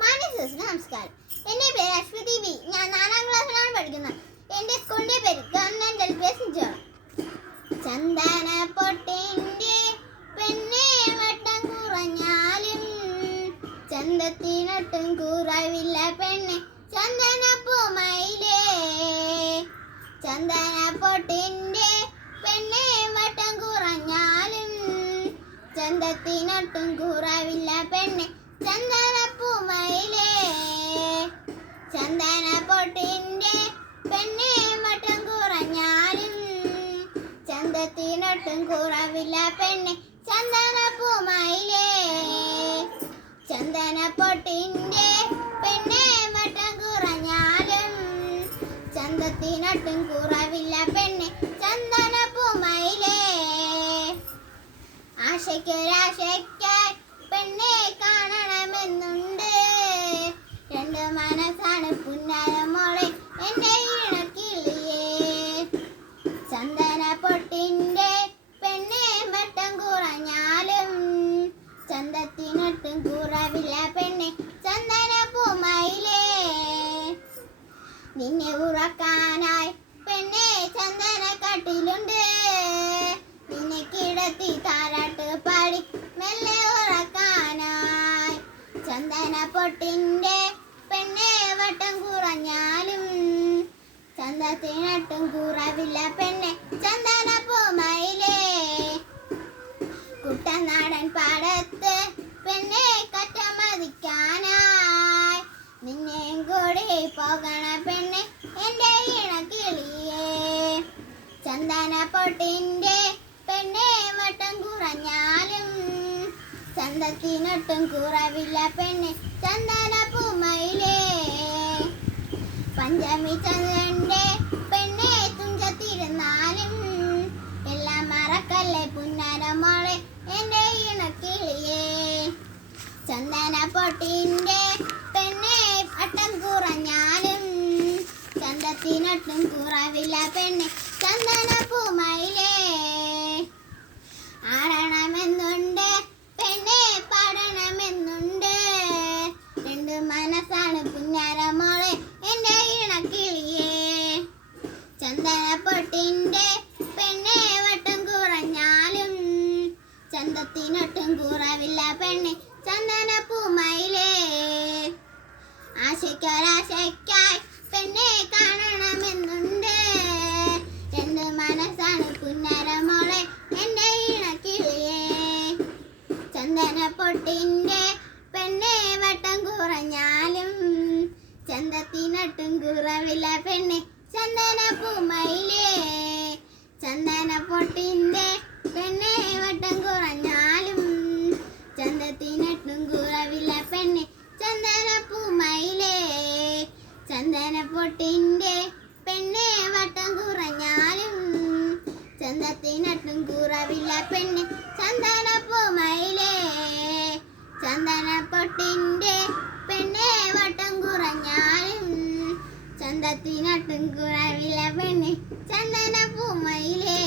മാന്യസിന് നമസ്കാരം. എന്റെ പേര് അശ്വതി വി. ഞാൻ നാലാം ക്ലാസ്സിലാണ് പഠിക്കുന്നത്. എന്റെ സ്കൂളിന്റെ പേര് ഗവൺമെന്റ് എൽ പി എസ് ചന്ദന പൊട്ടിന്റെ പെണ്ണെ വട്ടം കുറഞ്ഞാലും ചന്തത്തിനൊട്ടും കുറവില്ല പെണ്ണെ. ചന്ദന പൂമയിലേ ചന്ദന പൊട്ടിന്റെ പെണ്ണെ വട്ടം കുറഞ്ഞാലും ചന്തത്തിനൊട്ടും കുറവില്ല പെണ്ണെ. ചന്ദന ചന്ദന പൊട്ടിന്റെ പെണ്ണെ മട്ടം കുറഞ്ഞാലും ചന്തത്തിനൊട്ടും കുറവില്ല പെണ്ണെ. ചന്ദന പൂമയിലേ ചന്ദന പൊട്ടിന്റെ പെണ്ണെ മട്ടം കുറഞ്ഞാലും ചന്തത്തിനൊട്ടും കുറവില്ല പെണ്ണെ. ചന്ദന പൂമയിലേ ആശയ്ക്കൊരാശയ്ക്കായി പെണ്ണെ കാണണമെന്നുണ്ട് മനസ്സാണ് പുന്നാരമോളെ എന്റെ ഇണക്കിളിയേ. ചന്ദന പൊട്ടിന്റെ പെണ്ണെ വട്ടം കുറഞ്ഞാലും ചന്തത്തിനൊട്ടും കുറവില്ല പെണ്ണെ ചന്ദന പൂമയിലേ. നിന്നെ ഉറക്കാനായി പെണ്ണെ ചന്ദന കട്ടിലുണ്ട്. നിന്നെ കിടത്തി താരാട്ട് പാടി മെല്ലെ ഉറക്കാനായി. ചന്ദന വട്ടം കുറഞ്ഞാലും ചന്തത്തിനട്ടും കുറവില്ല പെണ്ണെ. ചന്ദന പൂമയിലേ കുട്ടനാടൻ പാടത്ത് പെണ്ണെ കറ്റമതിക്കാനായി. നിന്നെയും കൂടി പോകണ പെണ്ണെ എന്റെ ഇണക്കിളിയേ. ചന്ദന പൊട്ടിന്റെ പെണ്ണെ വട്ടം കുറഞ്ഞാലും ചന്തത്തിനൊട്ടും കുറവില്ല പെണ്ണെ. ചന്ദന പൂമയിലേ പഞ്ചമി ചന്ദ്രന്റെ പെണ്ണെ തുഞ്ചത്തിരുന്നാലും എല്ലാം മറക്കല്ലേ പുന്നാരമോളെ എന്റെ ഇണക്കിളിയേ? ചന്ദന പൊട്ടിന്റെ പെണ്ണെ അട്ടം കുറഞ്ഞാലും ചന്തത്തിനൊട്ടും കുറവില്ല പെണ്ണെ. ചന്ദന പൂമയിലേ ആശയ്ക്കൊരാശയ്ക്കായി പെണ്ണെ കാണണമെന്നുണ്ട്. രണ്ട് മനസ്സാണ് പുന്നരമോളെ എന്റെ ഇണക്കിളിയേ. ചന്ദന പൊട്ടിന്റെ പെണ്ണെ വട്ടം കുറഞ്ഞാലും ചന്തത്തിനട്ടും കുറവില്ല പെണ്ണെ ചന്ദന പൂമയിലേ. ചന്ദന പൊട്ടിന്റെ പെണ്ണെ വട്ടം കുറഞ്ഞാലും ചന്ദന പൊട്ടിന്റെ പെണ്ണെ വട്ടം കുറഞ്ഞാലും ചന്തത്തിനട്ടും കുറവില്ല പെണ്ണെ. ചന്ദന പൂമയിലേ ചന്ദന പെണ്ണെ വട്ടം കുറഞ്ഞാലും ചന്തത്തിനട്ടും കുറവില്ല പെണ്ണെ. ചന്ദന പൂമയിലേ